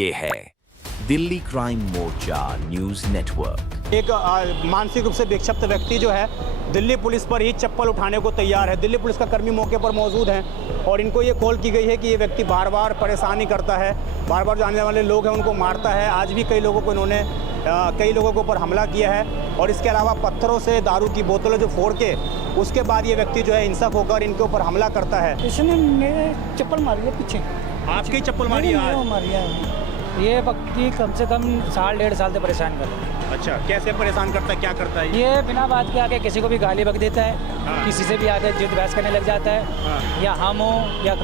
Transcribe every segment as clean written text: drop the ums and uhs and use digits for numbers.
ये है दिल्ली क्राइम मोर्चा news network. एक मानसिक रूप से विक्षिप्त व्यक्ति जो है दिल्ली पुलिस पर ही चप्पल उठाने को तैयार है। दिल्ली पुलिस का कर्मी मौके पर मौजूद हैं और इनको ये कॉल की गई है कि ये व्यक्ति बार बार परेशानी करता है, बार बार जो आने वाले लोग हैं उनको मारता है। आज भी कई लोगों को इन्होंने कई लोगों के ऊपर हमला किया है और इसके अलावा पत्थरों से दारू की बोतलें जो फोड़ के उसके बाद ये व्यक्ति जो है हिंसक होकर इनके ऊपर हमला करता है। इसने मेरे चप्पल मारी है पीछे। आपकी चप्पल मारी है? मारी है। ये व्यक्ति कम से कम साल डेढ़ साल से परेशान कर रहा है। अच्छा, कैसे परेशान करता है, क्या करता है ये बिना बात के आके किसी को भी गाली बक देता है। हाँ। किसी से भी आके जिद बहस करने लग जाता है। हाँ। या हम हो या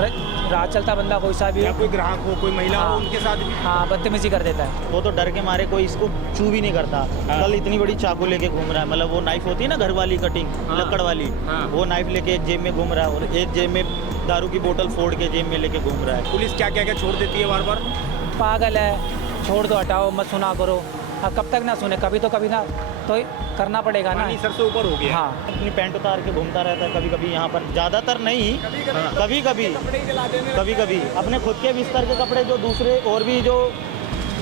राह चलता बंदा कोई सा भी या हो, कोई ग्राहक हो, कोई महिला हो, हाँ। उनके साथ भी हाँ बदतमीजी कर देता है। वो तो डर के मारे कोई इसको छू भी नहीं करता। हाँ। कल इतनी बड़ी चाकू लेके घूम रहा है, मतलब वो नाइफ होती है ना घर वाली कटिंग, हाँ। लकड़ वाली, हाँ। वो नाइफ लेके एक जेब में घूम रहा है और एक जेब में दारू की बोतल फोड़ के जेब में लेके घूम रहा है। पुलिस क्या क्या छोड़ देती है बार बार? पागल है, छोड़ दो, हटाओ, मत सुना करो। हाँ, कब तक ना सुने, कभी तो कभी ना तो करना पड़ेगा ना। पानी सर से ऊपर हो गया। हाँ, अपनी पैंट उतार के घूमता रहता है कभी कभी यहाँ पर, ज़्यादातर नहीं, कभी कभी अपने खुद के बिस्तर के कपड़े जो दूसरे और भी जो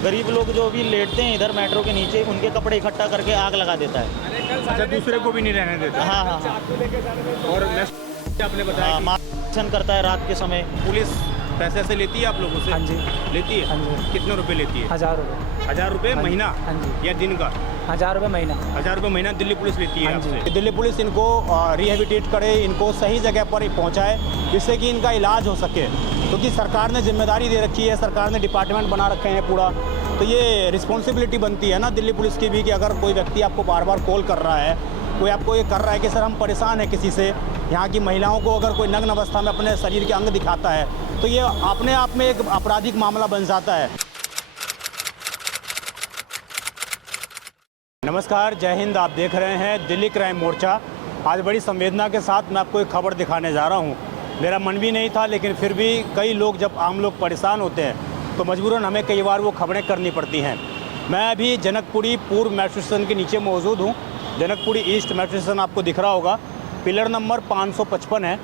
गरीब लोग जो भी लेटते हैं इधर मेट्रो के नीचे, उनके कपड़े इकट्ठा करके आग लगा देता है। अच्छा, दूसरे को भी नहीं रहने देता। हाँ हाँ हाँ। और आपने बताया कि मार्गदर्शन करता है रात के समय। पुलिस पैसे से लेती है आप लोगों से? हाँ जी। लेती है? हाँ जी। कितने रुपए लेती है? 1000 रुपये। 1000 रुपए हाँ जी। महीना? हाँ जी। या दिन का? 1000 रुपये महीना। 1000 रुपए महीना दिल्ली पुलिस लेती है हाँ जी। आपसे। दिल्ली पुलिस इनको रिहेबिलिटेट करे, इनको सही जगह पर पहुंचाए जिससे कि इनका इलाज हो सके, क्योंकि सरकार ने जिम्मेदारी दे रखी है, सरकार ने डिपार्टमेंट बना रखे हैं पूरा, तो ये रिस्पॉन्सिबिलिटी बनती है ना दिल्ली पुलिस की भी कि अगर कोई व्यक्ति आपको बार बार कॉल कर रहा है, कोई आपको ये कर रहा है कि सर हम परेशान हैं किसी से, यहाँ की महिलाओं को अगर कोई नग्न अवस्था में अपने शरीर के अंग दिखाता है तो ये अपने आप में एक आपराधिक मामला बन जाता है। नमस्कार, जय हिंद। आप देख रहे हैं दिल्ली क्राइम मोर्चा। आज बड़ी संवेदना के साथ मैं आपको एक खबर दिखाने जा रहा हूँ। मेरा मन भी नहीं था, लेकिन फिर भी कई लोग, जब आम लोग परेशान होते हैं तो मजबूरन हमें कई बार वो खबरें करनी पड़ती हैं। मैं अभी जनकपुरी पूर्व मेट्रो स्टेशन के नीचे मौजूद हूँ। जनकपुरी ईस्ट मेट्रो स्टेशन आपको दिख रहा होगा, पिलर नंबर 555 है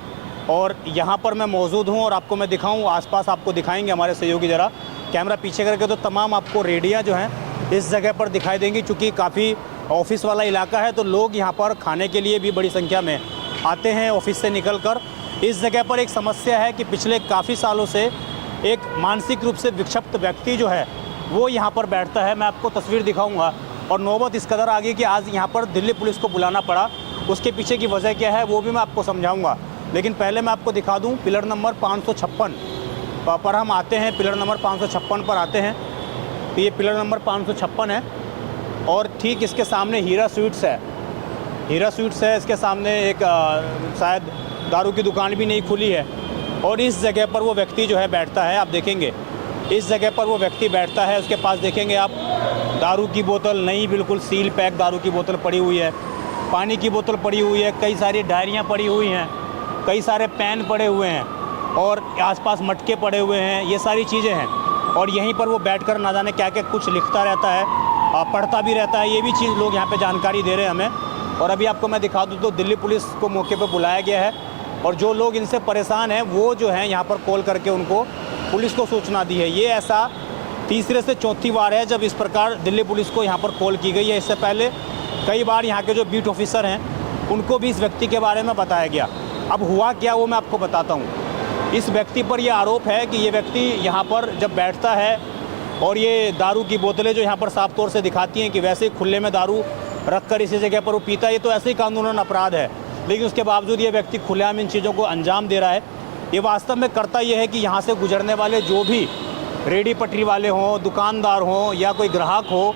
और यहाँ पर मैं मौजूद हूँ। और आपको मैं दिखाऊँ, आसपास आपको दिखाएंगे हमारे सहयोगी, ज़रा कैमरा पीछे करके, तो तमाम आपको रेडियाँ जो हैं इस जगह पर दिखाई देंगी। चूँकि काफ़ी ऑफिस वाला इलाका है तो लोग यहाँ पर खाने के लिए भी बड़ी संख्या में आते हैं ऑफिस से निकल कर। इस जगह पर एक समस्या है कि पिछले काफ़ी सालों से एक मानसिक रूप से विक्षिप्त व्यक्ति जो है वो यहाँ पर बैठता है। मैं आपको तस्वीर दिखाऊंगा और नौबत इस कदर आ गई कि आज यहाँ पर दिल्ली पुलिस को बुलाना पड़ा। उसके पीछे की वजह क्या है वो भी मैं आपको समझाऊंगा, लेकिन पहले मैं आपको दिखा दूँ पिलर नंबर 556 पर हम आते हैं। पिलर नंबर 556 पर आते हैं तो ये पिलर नंबर 556 है और ठीक इसके सामने हीरा स्वीट्स है। हीरा स्वीट्स है, इसके सामने एक शायद दारू की दुकान भी नहीं खुली है और इस जगह पर वो व्यक्ति जो है बैठता है। आप देखेंगे इस जगह पर वो व्यक्ति बैठता है, उसके पास देखेंगे आप दारू की बोतल, नई बिल्कुल सील पैक दारू की बोतल पड़ी हुई है, पानी की बोतल पड़ी हुई है, कई सारी डायरियाँ पड़ी हुई हैं, कई सारे पेन पड़े हुए हैं और आसपास मटके पड़े हुए हैं, ये सारी चीज़ें हैं। और यहीं पर वो बैठकर ना जाने क्या क्या कुछ लिखता रहता है, पढ़ता भी रहता है। ये भी चीज़ लोग यहाँ पे जानकारी दे रहे हैं हमें। और अभी आपको मैं दिखा दूँ तो दिल्ली पुलिस को मौके पर बुलाया गया है और जो लोग इनसे परेशान हैं वो जो हैं यहाँ पर कॉल करके उनको पुलिस को सूचना दी है। ये ऐसा तीसरे से चौथी बार है जब इस प्रकार दिल्ली पुलिस को यहाँ पर कॉल की गई है। इससे पहले कई बार यहाँ के जो बीट ऑफिसर हैं उनको भी इस व्यक्ति के बारे में बताया गया। अब हुआ क्या वो मैं आपको बताता हूँ। इस व्यक्ति पर यह आरोप है कि ये व्यक्ति यहाँ पर जब बैठता है और ये दारू की बोतलें जो यहाँ पर साफ तौर से दिखाती हैं कि वैसे ही खुले में दारू रख कर इसी जगह पर वो पीता है, ये तो ऐसे ही कानूनन अपराध है, लेकिन उसके बावजूद ये व्यक्ति खुलेआम इन चीज़ों को अंजाम दे रहा है। ये वास्तव में करता ये है कि यहाँ से गुजरने वाले जो भी रेडी पटरी वाले हों, दुकानदार हों या कोई ग्राहक हो,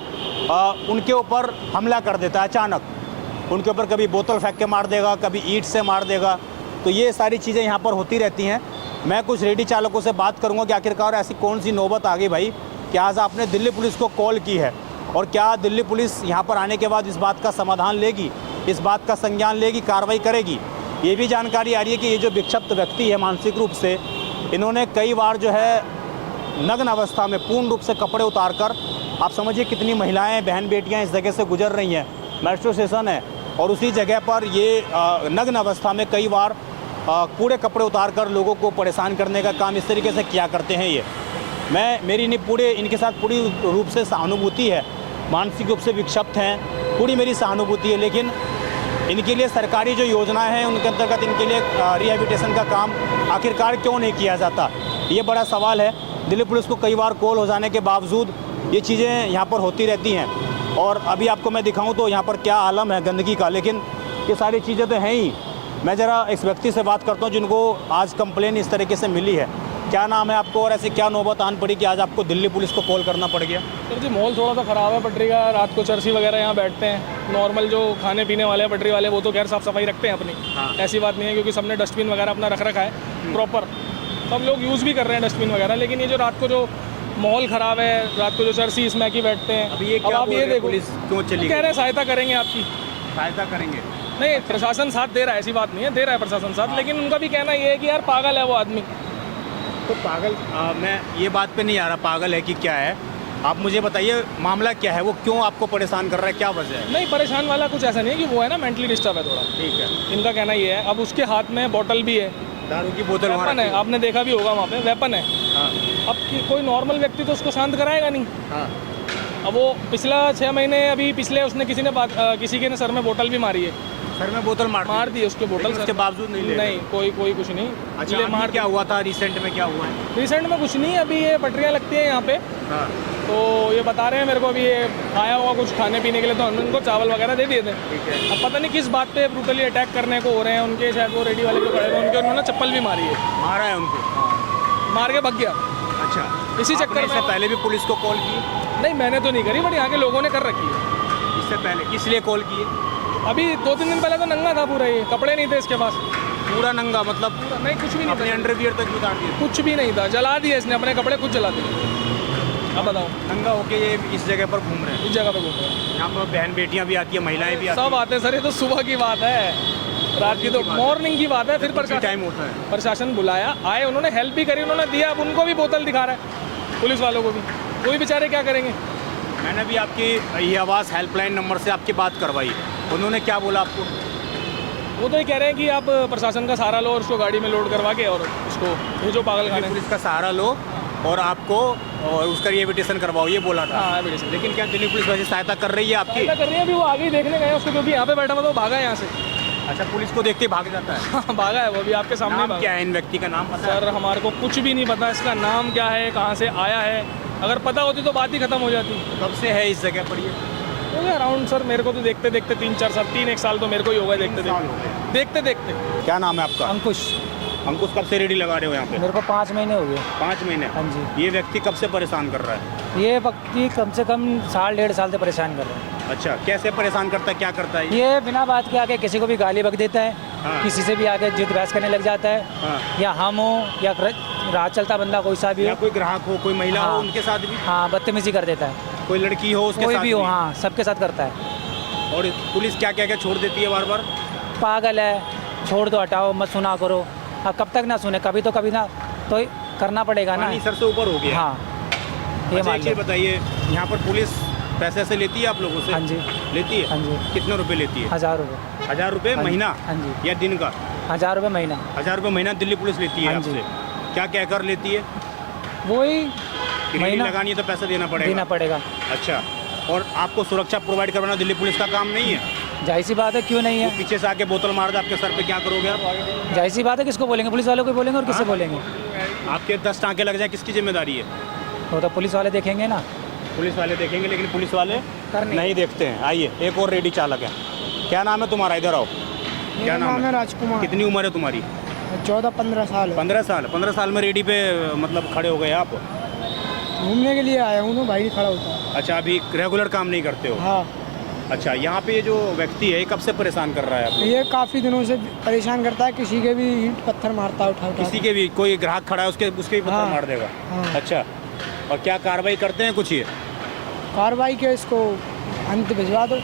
उनके ऊपर हमला कर देता है अचानक। उनके ऊपर कभी बोतल फेंक के मार देगा, कभी ईंट से मार देगा। तो ये सारी चीज़ें यहाँ पर होती रहती हैं। मैं कुछ रेडी चालकों से बात करूँगा कि आखिरकार ऐसी कौन सी नौबत आ गई भाई कि आज आपने दिल्ली पुलिस को कॉल की है और क्या दिल्ली पुलिस यहाँ पर आने के बाद इस बात का समाधान लेगी, इस बात का संज्ञान लेगी, कार्रवाई करेगी। ये भी जानकारी आ रही है कि ये जो विक्षिप्त व्यक्ति है मानसिक रूप से, इन्होंने कई बार जो है नग्न अवस्था में पूर्ण रूप से कपड़े उतार कर, आप समझिए कितनी महिलाएं, बहन बेटियां इस जगह से गुजर रही हैं। मेट्रो स्टेशन है और उसी जगह पर ये नग्न अवस्था में कई बार पूरे कपड़े उतार कर लोगों को परेशान करने का काम इस तरीके से किया करते हैं ये। मेरी नहीं पूरे इनके साथ पूरी रूप से सहानुभूति है, मानसिक रूप से विक्षिप्त हैं, पूरी मेरी सहानुभूति है। लेकिन इनके लिए सरकारी जो योजनाएं हैं उनके अंतर्गत इनके लिए रिहेबिलिटेशन का काम आखिरकार क्यों नहीं किया जाता, ये बड़ा सवाल है। दिल्ली पुलिस को कई बार कॉल हो जाने के बावजूद ये चीज़ें यहाँ पर होती रहती हैं। और अभी आपको मैं दिखाऊं तो यहाँ पर क्या आलम है गंदगी का, लेकिन ये सारी चीज़ें तो हैं ही। मैं ज़रा इस व्यक्ति से बात करता हूँ जिनको आज कंप्लेन इस तरीके से मिली है। क्या नाम है आपको और ऐसी क्या नौबत आन पड़ी कि आज आपको दिल्ली पुलिस को कॉल करना पड़ गया? सर जी माहौल थोड़ा सा ख़राब है पटरी का। रात को चर्सी वगैरह यहाँ बैठते हैं। नॉर्मल जो खाने पीने वाले हैं पटरी वाले वो तो खैर साफ़ सफाई रखते हैं अपनी। हाँ। ऐसी बात नहीं है क्योंकि सबने डस्टबिन वगैरह अपना रख रखा है प्रॉपर, सब लोग यूज़ भी कर रहे हैं डस्टबिन वगैरह। लेकिन ये जो रात को जो माहौल ख़राब है, रात को जो चर्सी इसमें की बैठते हैं, अभी ये अब क्या आप बोल ये रहे हैं, देखो पुलिस क्यों चली कह गई? रहे हैं सहायता करेंगे आपकी। सहायता करेंगे? नहीं, प्रशासन साथ दे रहा है, ऐसी बात नहीं है, दे रहा है प्रशासन साथ। लेकिन उनका भी कहना ये है कि यार पागल है वो आदमी। तो पागल मैं ये बात पे नहीं आ रहा पागल है कि क्या है, आप मुझे बताइए मामला क्या है, वो क्यों आपको परेशान कर रहा है, क्या वजह है? नहीं, परेशान वाला कुछ ऐसा नहीं है कि वो है ना मेंटली डिस्टर्ब है थोड़ा। ठीक है। इनका कहना ये है। अब उसके हाथ में बोतल भी है, दारू की बोतल वहाँ वेपन है, रखी आपने देखा भी होगा वहाँ पे वेपन है। हाँ अब कोई नॉर्मल व्यक्ति तो उसको शांत कराएगा नहीं। हाँ। अब वो पिछला 6 महीने अभी पिछले उसने किसी के ने सर में बोतल भी मारी है, सर में बोतल मार दी है उसके बोतल। लेकिन उसके बावजूद नहीं ले नहीं, कोई कुछ नहीं। अच्छा, ले अभी क्या हुआ था रिसेंट में, क्या हुआ है? रिसेंट में कुछ नहीं, अभी ये पटरियाँ लगती है यहाँ पे, हाँ तो ये बता रहे हैं मेरे को अभी ये आया हुआ कुछ खाने पीने के लिए, तो हमने उनको चावल वगैरह दे दिए थे। ठीक है। अब पता नहीं किस बात पे ब्रूटली अटैक करने को हो रहे हैं उनके, शायद वो रेडी वाले जो खड़े थे उनके, उन्होंने चप्पल भी मारी है, मारा है उनको? मार के भाग गया। अच्छा, इसी आपने चक्कर इससे में पहले भी पुलिस को कॉल की? नहीं, मैंने तो नहीं करी, बट यहाँ के लोगों ने कर रखी है। इससे पहले किस लिए कॉल की? अभी 2-3 दिन पहले तो नंगा था पूरा, ये कपड़े नहीं थे इसके पास। पूरा नंगा मतलब? नहीं, कुछ भी नहीं अपने था, अंडरवियर तक उतार दिए? कुछ भी नहीं था, जला दिए इसने, अपने कपड़े खुद जला दिए। अब बताओ, नंगा होके ये इस जगह पर घूम रहे हैं? इस जगह पे घूम रहे हैं। यहाँ पर बहन बेटियाँ भी आती है, महिलाएं भी आती सब आते हैं सर, ये तो सुबह की बात है, रात की तो मॉर्निंग की बात है। फिर है? टाइम होता है? प्रशासन बुलाया, आए, उन्होंने हेल्प भी करी, उन्होंने दिया। अब उनको भी बोतल दिखा रहा है, पुलिस वालों को भी, वो भी बेचारे क्या करेंगे। मैंने भी आपकी ये आवाज़ हेल्पलाइन नंबर से आपकी बात करवाई, उन्होंने क्या बोला आपको? वो तो ये कह रहे हैं कि आप प्रशासन का सहारा लो और उसको गाड़ी में लोड करवा के और उसको भेजो पागल खाने। पुलिस का सहारा लो और आपको और उसका रिहेबिलिटेशन करवाओ, ये बोला था। हाँ, एविडेंस। लेकिन क्या दिल्ली पुलिस वैसे सहायता कर रही है आपकी? सहायता कर रही है, अभी वो आगे ही देखने गए उसको, क्योंकि यहाँ पे बैठा हुआ था, वो भागा यहाँ से। अच्छा, पुलिस को देखते ही भाग जाता है? हाँ, भागा है वो, अभी आपके सामने नाम भागा। क्या है इन व्यक्ति का, नाम पता है? सर हमारे को कुछ भी नहीं पता इसका नाम क्या है, कहाँ से आया है। अगर पता होती तो बात ही खत्म हो जाती। कब से है इस जगह पर ये? हो गया अराउंड सर, मेरे को तो देखते देखते 3-4 साल, 3-1 साल तो मेरे को ही हो गया देखते साल हो गए। देखते देखते। क्या नाम है आपका? अंकुश, अंकुश, कब से रेडी लगा रहे हो यहाँ पे? मेरे को 5 महीने हो गए। 5 महीने? हाँ जी। ये व्यक्ति कब से परेशान कर रहा है? ये व्यक्ति कम से कम 1.5 साल से परेशान कर रहे हैं। अच्छा, कैसे परेशान करता है, क्या करता है? ये बिना बात के आके किसी को भी गाली बक देता है, हाँ। किसी से भी आके जिद बहस करने लग जाता है, हाँ। या हम हो या राह चलता बंदा कोई सा भी या हो, कोई ग्राहक हो, कोई महिला हो, हाँ। उनके साथ भी? हाँ, बदतमीजी कर देता है। कोई लड़की हो उसके कोई साथ भी हो, हाँ, सबके साथ करता है। और पुलिस क्या क्या क्या छोड़ देती है बार बार? पागल है, छोड़ दो, हटाओ, मत सुना करो। हाँ, कब तक ना सुने, कभी ना तो करना पड़ेगा ना। पानी सर से ऊपर हो गया। हाँ, ये अच्छा, मान एक चीज़ लो। बताइए, यहाँ पर पुलिस पैसे से लेती है आप लोगों से? हाँ जी। लेती है? हाँ जी। कितने रुपए लेती है? 1000 रुपये। 1000 रुपये हाँ जी। महीना? हाँ जी। या दिन का? 1000 रुपये महीना। 1000 रुपये महीना दिल्ली पुलिस लेती है हाँ जी। आपसे? क्या कहकर लेती है? वही रेडी महीना लगानी है तो पैसा देना पड़ेगा? देना पड़ेगा। अच्छा, और आपको सुरक्षा प्रोवाइड करवाना दिल्ली पुलिस का काम नहीं है? जाहिर सी बात है, क्यों नहीं वो है। पीछे से आके बोतल मार दे आपके सर पे, क्या करोगे आप? जाहिर सी बात है, किसको बोलेंगे, पुलिस वालों को बोलेंगे और किससे बोलेंगे। आपके 10 टाँके लग जाए, किसकी जिम्मेदारी है? वो तो पुलिस वाले देखेंगे ना। पुलिस वाले देखेंगे, लेकिन पुलिस वाले करने नहीं देखते हैं। आइए, एक और रेडी चालक है। क्या नाम है तुम्हारा? इधर आओ। क्या नाम है? राजकुमार। कितनी उम्र है तुम्हारी? 14-15 साल है। 15 साल? 15 साल में रेडी पे मतलब खड़े हो गए आप? घूमने के लिए आया हूँ ना, भाई खड़ा होता है। अच्छा, अभी रेगुलर काम नहीं करते हो? हाँ, अच्छा, यहाँ पे ये जो व्यक्ति है ये कब से परेशान कर रहा है आपको? ये काफ़ी दिनों से परेशान करता है, किसी के भी ईंट पत्थर मारता है, उठा किसी के भी, कोई ग्राहक खड़ा है उसके भी पत्थर हाँ। मार देगा? हाँ। अच्छा, और क्या कार्रवाई करते हैं कुछ ये कार्रवाई के इसको अंत भिजवा दो,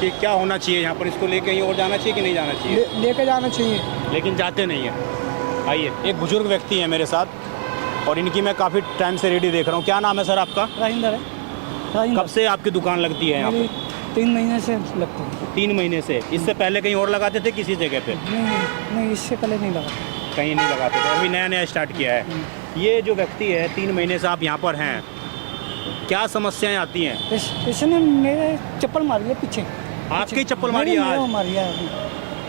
कि क्या होना चाहिए यहाँ पर? इसको लेके कहीं और जाना चाहिए कि नहीं जाना चाहिए? लेके जाना चाहिए। लेकिन जाते नहीं हैं। आइए, एक बुजुर्ग व्यक्ति है मेरे साथ और इनकी मैं काफ़ी टाइम से रेडी देख रहा हूँ। क्या नाम है सर आपका? राजिंदर है। कब से आपकी दुकान लगती है यहाँ पे? 3 महीने से लगता है। 3 महीने से? इससे पहले कहीं और लगाते थे किसी जगह पे? नहीं, इससे पहले नहीं लगा। कहीं नहीं लगाते थे, अभी नया नया स्टार्ट किया है। ये जो व्यक्ति है 3 महीने से आप यहाँ पर हैं, क्या समस्याएं आती हैं? इसने मेरे चप्पल मारी है पीछे। आपकी चप्पल मारी है मेरे आज? मारी है अभी।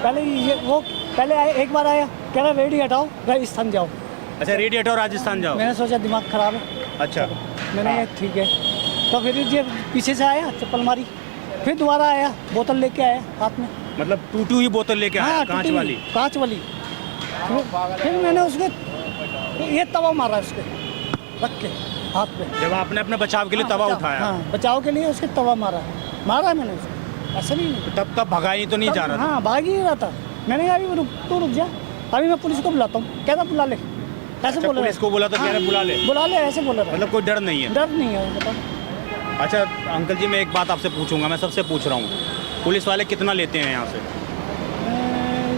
पहले ये वो पहले आए, एक बार आया, कह रहा रेडी हटाओ, राजस्थान जाओ। अच्छा, रेडिएटर राजस्थान जाओ। मैंने सोचा दिमाग खराब है, अच्छा, मैंने कहा ठीक है। तो फिर ये पीछे से आया, चप्पल मारी, फिर दोबारा आया, बोतल लेके आया हाथ में। मतलब टूटी हुई बोतल लेके आया, हाँ, कांच टूटी हुई, वाली। कांच वाली। फिर मैंने उसके ये तवा मारा उसके रख के हाथ पे। जब आपने अपने बचाव के लिए तवा उठाया, हाँ, बचाव के लिए उसके तवा मारा मैंने उसको, ऐसा नहीं। तब भगाई तो नहीं जा रहा था? हाँ, भाग ही रहा था। मैंने कहा अभी रुक जा, अभी मैं पुलिस को बुलाता हूँ। कहता बुला ले, ऐसे अच्छा, बोला। पुलिस को बोला तो कह रहे बुला ले, ऐसे बोला था। मतलब कोई डर नहीं है? डर नहीं है, बताओ। अच्छा अंकल जी, मैं एक बात आपसे पूछूंगा, मैं सबसे पूछ रहा हूँ, पुलिस वाले कितना लेते हैं यहाँ से?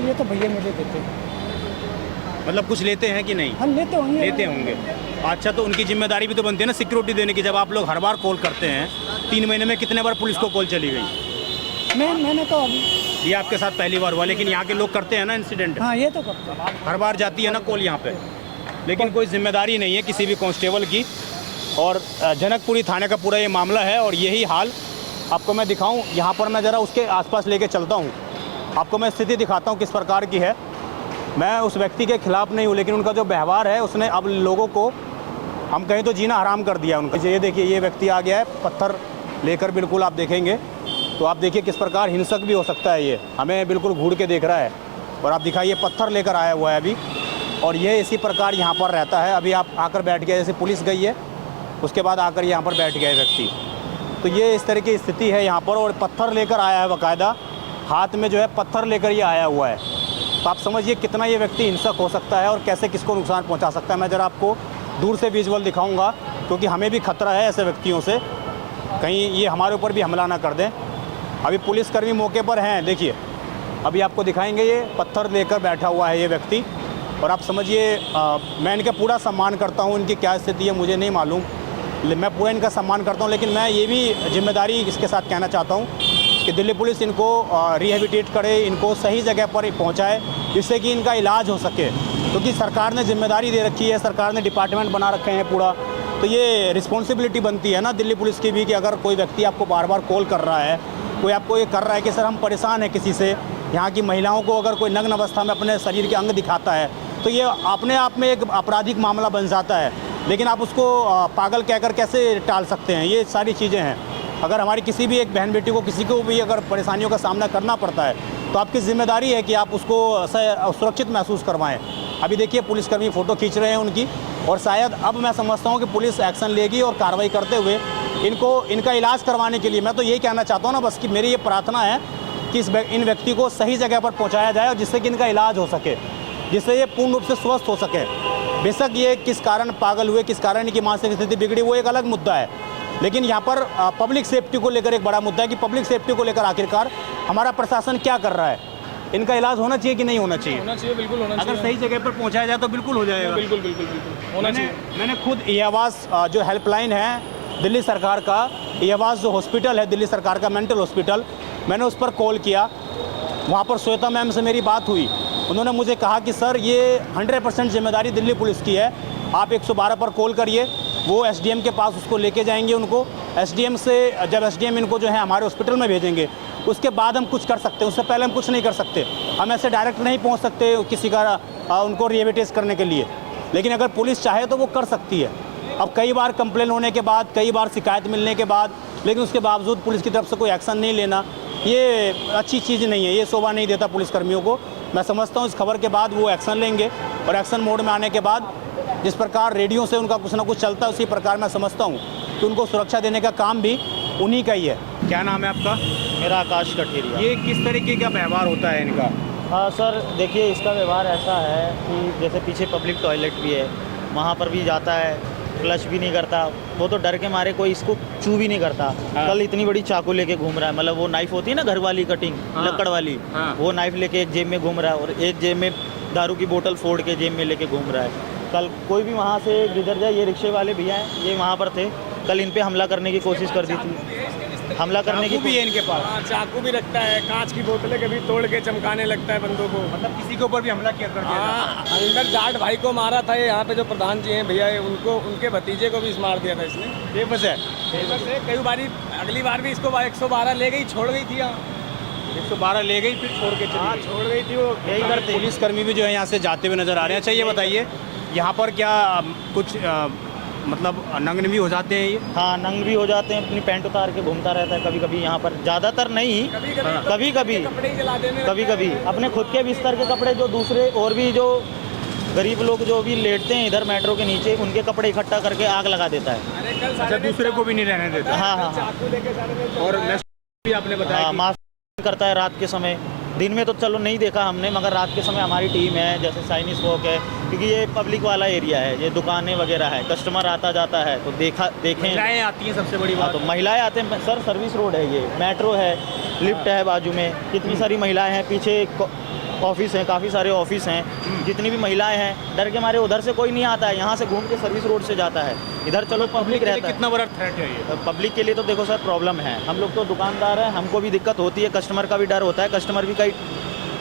ये तो भैया मुझे देते हैं। मतलब कुछ लेते हैं कि नहीं? हम लेते होंगे। लेते होंगे। अच्छा, तो उनकी जिम्मेदारी भी तो बनती है ना सिक्योरिटी देने की। जब आप लोग हर बार कॉल करते हैं, 3 महीने में कितने बार पुलिस को कॉल चली गई? मैंने तो अभी, ये आपके साथ पहली बार हुआ, लेकिन यहाँ के लोग करते हैं ना इंसिडेंट? हाँ, ये तो करते हैं। हर बार जाती है ना कॉल यहाँ पे, लेकिन कोई जिम्मेदारी नहीं है किसी भी कांस्टेबल की। और जनकपुरी थाने का पूरा ये मामला है और यही हाल आपको मैं दिखाऊं। यहाँ पर मैं ज़रा उसके आसपास लेके चलता हूँ, आपको मैं स्थिति दिखाता हूँ किस प्रकार की है। मैं उस व्यक्ति के खिलाफ नहीं हूँ, लेकिन उनका जो व्यवहार है उसने अब लोगों को, हम कहें तो जीना हराम कर दिया उनका। ये देखिए, ये व्यक्ति आ गया है पत्थर लेकर, बिल्कुल आप देखेंगे तो आप देखिए किस प्रकार हिंसक भी हो सकता है। ये हमें बिल्कुल घूर के देख रहा है और आप दिखाइए पत्थर लेकर आया हुआ है अभी, और ये इसी प्रकार यहाँ पर रहता है। अभी आप आकर बैठ गए, जैसे पुलिस गई है उसके बाद आकर यहाँ पर बैठ गए व्यक्ति। तो ये इस तरह की स्थिति है यहाँ पर, और पत्थर लेकर आया है बाकायदा, हाथ में जो है पत्थर लेकर ये आया हुआ है। तो आप समझिए कितना ये व्यक्ति हिंसक हो सकता है और कैसे किसको नुकसान पहुँचा सकता है। मैं ज़रा आपको दूर से विजुअल दिखाऊँगा, क्योंकि हमें भी खतरा है ऐसे व्यक्तियों से, कहीं ये हमारे ऊपर भी हमला ना कर दें। अभी पुलिसकर्मी मौके पर हैं, देखिए अभी आपको दिखाएंगे। ये पत्थर लेकर बैठा हुआ है ये व्यक्ति, और आप समझिए मैं इनका पूरा सम्मान करता हूँ। इनकी क्या स्थिति है मुझे नहीं मालूम, मैं पूरा इनका सम्मान करता हूँ, लेकिन मैं ये भी जिम्मेदारी इसके साथ कहना चाहता हूँ कि दिल्ली पुलिस इनको रिहेबिलिटेट करे, इनको सही जगह पर पहुँचाए, जिससे कि इनका इलाज हो सके। क्योंकि सरकार ने जिम्मेदारी दे रखी है, सरकार ने डिपार्टमेंट बना रखे हैं पूरा, तो ये रिस्पॉन्सिबिलिटी बनती है ना दिल्ली पुलिस की भी कि अगर कोई व्यक्ति आपको बार बार कॉल कर रहा है, कोई आपको ये कर रहा है कि सर हम परेशान हैं किसी से, यहाँ की महिलाओं को अगर कोई नग्न अवस्था में अपने शरीर के अंग दिखाता है, तो ये अपने आप में एक आपराधिक मामला बन जाता है। लेकिन आप उसको पागल कहकर कैसे टाल सकते हैं? ये सारी चीज़ें हैं। अगर हमारी किसी भी एक बहन बेटी को, किसी को भी अगर परेशानियों का सामना करना पड़ता है, तो आपकी जिम्मेदारी है कि आप उसको सुरक्षित महसूस करवाएं। अभी देखिए पुलिसकर्मी फ़ोटो खींच रहे हैं उनकी, और शायद अब मैं समझता हूँ कि पुलिस एक्शन लेगी और कार्रवाई करते हुए इनका इलाज करवाने के लिए, मैं तो यही कहना चाहता हूँ ना बस, कि मेरी ये प्रार्थना है कि इन व्यक्ति को सही जगह पर पहुँचाया जाए, और जिससे कि इनका इलाज हो सके, जिससे ये पूर्ण रूप से स्वस्थ हो सके। बेशक ये किस कारण पागल हुए, किस कारण इनकी मानसिक स्थिति बिगड़ी, वो एक अलग मुद्दा है, लेकिन यहाँ पर पब्लिक सेफ्टी को लेकर एक बड़ा मुद्दा है कि पब्लिक सेफ्टी को लेकर आखिरकार हमारा प्रशासन क्या कर रहा है। इनका इलाज होना चाहिए कि नहीं होना चाहिए? होना चाहिए, बिल्कुल होना चाहिए। अगर सही जगह पर पहुँचाया जाए तो बिल्कुल हो जाएगा। बिल्कुल बिल्कुल बिल्कुल होना चाहिए। मैंने खुद ये आवाज़ जो हेल्पलाइन है दिल्ली सरकार का, ये आवाज़ जो हॉस्पिटल है दिल्ली सरकार का मेंटल हॉस्पिटल, मैंने उस पर कॉल किया। वहाँ पर श्वेता मैम से मेरी बात हुई, उन्होंने मुझे कहा कि सर ये 100% जिम्मेदारी दिल्ली पुलिस की है, आप 112 पर कॉल करिए, वो एसडीएम के पास उसको लेके जाएंगे उनको। एसडीएम से जब एसडीएम इनको जो है हमारे हॉस्पिटल में भेजेंगे, उसके बाद हम कुछ कर सकते हैं, उससे पहले हम कुछ नहीं कर सकते। हम ऐसे डायरेक्ट नहीं पहुंच सकते किसी का उनको रिहेबिलिटेट करने के लिए, लेकिन अगर पुलिस चाहे तो वो कर सकती है। अब कई बार कंप्लेन होने के बाद, कई बार शिकायत मिलने के बाद, लेकिन उसके बावजूद पुलिस की तरफ से कोई एक्शन नहीं लेना, ये अच्छी चीज़ नहीं है, ये शोभा नहीं देता पुलिसकर्मियों को। मैं समझता हूँ इस खबर के बाद वो एक्शन लेंगे, और एक्शन मोड में आने के बाद जिस प्रकार रेडियो से उनका कुछ ना कुछ चलता है, उसी प्रकार मैं समझता हूँ कि उनको सुरक्षा देने का काम भी उन्हीं का ही है। क्या नाम है आपका? मेरा आकाश कठेरिया। ये किस तरीके का व्यवहार होता है इनका? हाँ सर, देखिए इसका व्यवहार ऐसा है कि जैसे पीछे पब्लिक टॉयलेट भी है, वहाँ पर भी जाता है, फ्लश भी नहीं करता, वो तो डर के मारे कोई इसको चू भी नहीं करता। हाँ। कल इतनी बड़ी चाकू लेके घूम रहा है, मतलब वो नाइफ होती है ना घर वाली कटिंग, हाँ। लकड़ वाली, हाँ। वो नाइफ लेके एक जेब में घूम रहा है, और एक जेब में दारू की बोतल फोड़ के जेब में लेके घूम रहा है। कल कोई भी वहाँ से गुजर जाए, ये रिक्शे वाले भैया हैं, ये वहाँ पर थे, कल इन पे हमला करने की कोशिश कर दी थी। हमला करने की चाकू भी है इनके पास। हाँ, चाकू भी रखता है, कांच की बोतलें कभी तोड़ के चमकाने लगता है बंदों को। मतलब किसी के ऊपर भी हमला किया कर दिया था। हाँ, अंदर जाट भाई को मारा था, ये यहाँ पे जो प्रधान जी हैं भैया, उनको उनके भतीजे को भी इस मार दिया था इसने। बेबस है। बस है, कई बारी अगली बार भी इसको 112 ले गई, छोड़ गई थी यहाँ। 112 ले गई फिर छोड़ के हाँ, चली गई। छोड़ गई थी वो। यही करते पुलिस कर्मी भी जो है यहाँ से जाते हुए नजर आ रहे हैं। अच्छा ये बताइए यहाँ पर क्या कुछ मतलब नग्न भी हो जाते हैं ये? हाँ, नंग भी हो जाते हैं, अपनी पैंट उतार के घूमता रहता है कभी कभी यहाँ पर, ज़्यादातर नहीं, कभी कभी कपड़े ही जला देने कभी कभी अपने खुद के बिस्तर के कपड़े जो दूसरे और भी जो गरीब लोग जो भी लेटते हैं इधर मेट्रो के नीचे, उनके कपड़े इकट्ठा करके आग लगा देता है। अरे कल अच्छा दूसरे को भी नहीं रहने देता। हाँ हाँ हाँ, चाकू लेके सारे में और नेक्स्ट भी आपने बताया हाँ, कि मास्क करता है रात के समय। दिन में तो चलो नहीं देखा हमने, मगर रात के समय हमारी टीम है, जैसे चाइनीज वॉक है, क्योंकि ये पब्लिक वाला एरिया है, ये दुकानें वगैरह है, कस्टमर आता जाता है तो देखें। महिलाएं आती हैं सबसे बड़ी हाँ, बात। तो महिलाएं आते हैं सर, सर्विस रोड है ये, मेट्रो है, लिफ्ट है बाजू में, कितनी सारी महिलाएं हैं, पीछे ऑफिस हैं, काफ़ी सारे ऑफिस हैं, जितनी भी महिलाएं हैं डर के मारे उधर से कोई नहीं आता है, यहाँ से घूम के सर्विस रोड से जाता है, इधर चलो पब्लिक रहता है। कितना बड़ा थ्रेट है ये? पब्लिक के लिए तो देखो सर प्रॉब्लम है, हम लोग तो दुकानदार हैं, हमको भी दिक्कत होती है, कस्टमर का भी डर होता है, कस्टमर भी कई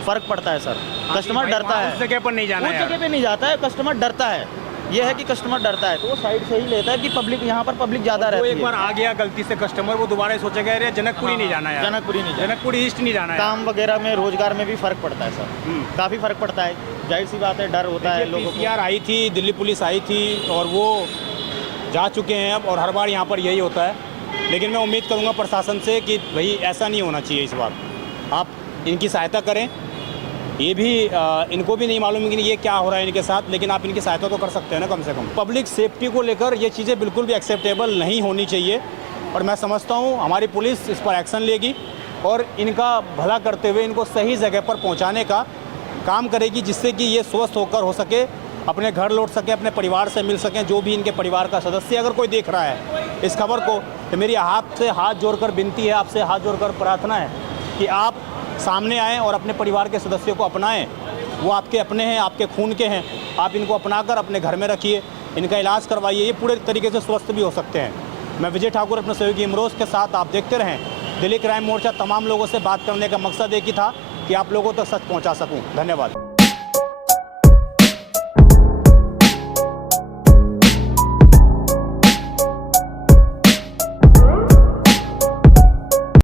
फ़र्क पड़ता है सर, कस्टमर डरता है, उस जगह पर नहीं जाना उस है। जगह पे नहीं जाता है, कस्टमर डरता है, ये है कि कस्टमर डरता है तो वो साइड से ही लेता है कि पब्लिक यहाँ पर पब्लिक ज़्यादा वो रहती एक बार है। आ गया गलती से कस्टमर, वो दोबारा सोचेगा अरे जनकपुरी नहीं जाना है, जनकपुरी नहीं जाना, जनकपुरी ईस्ट नहीं जाना है। काम वगैरह में रोजगार में भी फ़र्क पड़ता है सर, काफ़ी फ़र्क पड़ता है, जाहिर सी बात है, डर होता है लोगों को। पीसीआर आई थी, दिल्ली पुलिस आई थी और वो जा चुके हैं अब, और हर बार यहाँ पर यही होता है। लेकिन मैं उम्मीद करूँगा प्रशासन से कि भाई ऐसा नहीं होना चाहिए इस बार, आप इनकी सहायता करें। ये भी इनको भी नहीं मालूम कि ये क्या हो रहा है इनके साथ, लेकिन आप इनकी सहायता तो कर सकते हैं ना कम से कम। पब्लिक सेफ्टी को लेकर ये चीज़ें बिल्कुल भी एक्सेप्टेबल नहीं होनी चाहिए, और मैं समझता हूँ हमारी पुलिस इस पर एक्शन लेगी और इनका भला करते हुए इनको सही जगह पर पहुँचाने का काम करेगी, जिससे कि ये स्वस्थ होकर हो सके, अपने घर लौट सकें, अपने परिवार से मिल सकें। जो भी इनके परिवार का सदस्य अगर कोई देख रहा है इस खबर को, तो मेरी आपसे हाथ जोड़कर विनती है, आपसे हाथ जोड़कर प्रार्थना है कि आप सामने आएँ और अपने परिवार के सदस्यों को अपनाएं। वो आपके अपने हैं, आपके खून के हैं, आप इनको अपनाकर अपने घर में रखिए, इनका इलाज करवाइए, ये पूरे तरीके से स्वस्थ भी हो सकते हैं। मैं विजय ठाकुर अपने सहयोगी इमरोज़ के साथ, आप देखते रहें दिल्ली क्राइम मोर्चा। तमाम लोगों से बात करने का मकसद एक ही था कि आप लोगों तक सच पहुंचा सकूं। धन्यवाद।